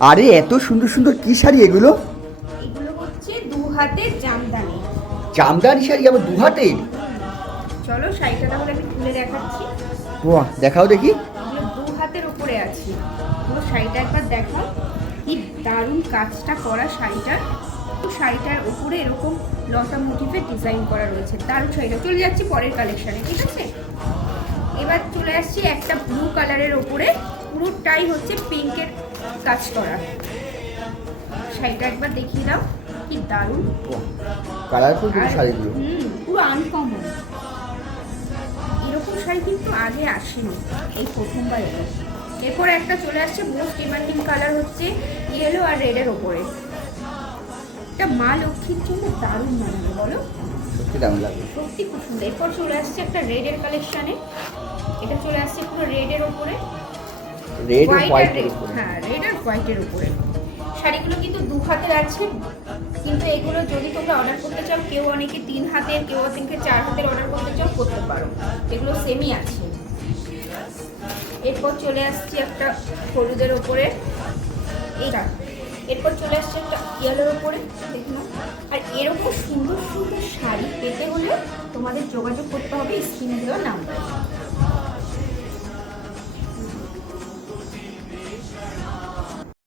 আরে এত সুন্দর সুন্দর কি শাড়ি এগুলো? এগুলো হচ্ছে 2 হাতের জামদানি। জামদানি শাড়ি আবার 2 হাতে? চলো শাড়িটা তাহলে আমি খুলে দেখাচ্ছি। বাহ, দেখাও দেখি। এগুলো 2 হাতের উপরে আছে। পুরো শাড়িটা একবার দেখাও, কি দারুণ কাজটা করা শাড়িটার। শাড়িটার উপরে এরকম লতা মোটিভের ডিজাইন করা রয়েছে, দারুণ শাড়িটা। চলে যাচ্ছি পরের কালেকশানে, ঠিক আছে? এবার চলে আসছি একটা ব্লু কালারের ওপরে, পুরোটাই হচ্ছে পিঙ্কের কাজ করা। শাড়িটা একবার দেখিয়ে দাও, কি দারুণ কালারফুল শাড়িগুলো। পুরো আনকমন। এরকম শাড়ি কিন্তু আগে আসেনি, এই প্রথমবার এলো। এরপর একটা চলে আসছে মোস্ট ডিমান্ডিং কালার, হচ্ছে ইয়েলো আর রেডের ওপরে। এটা মা লক্ষ্মীর জন্য দারুণ মানাবে, বলো? সত্যি দারুণ লাগে, সত্যি খুব সুন্দর। এরপর চলে আসছে একটা রেডের কালেকশানে। এটা চলে আসছে পুরো রেডের ওপরে, রেড আর হোয়াইট আর হোয়াইটের রেড। উপরে। হ্যাঁ, রেড আর হোয়াইটের উপরে। শাড়িগুলো কিন্তু 2 হাতের আছে, কিন্তু এগুলো যদি তোমরা অর্ডার করতে চাও, কেউ অনেকে 3 হাতের, কেউ অনেকে 4 হাতের অর্ডার করতে চাও, করতে পারো। এগুলো সেমই আছে। এরপর চলে আসছে একটা হলুদের ওপরে, এইটা। এরপর চলে আসছে একটা ইয়েলোর ওপরে, দেখুন। আর এরকম সুন্দর সুন্দর শাড়ি পেতে হলে তোমাদের যোগাযোগ করতে হবে স্ক্রিনে দেওয়া নাম্বারে।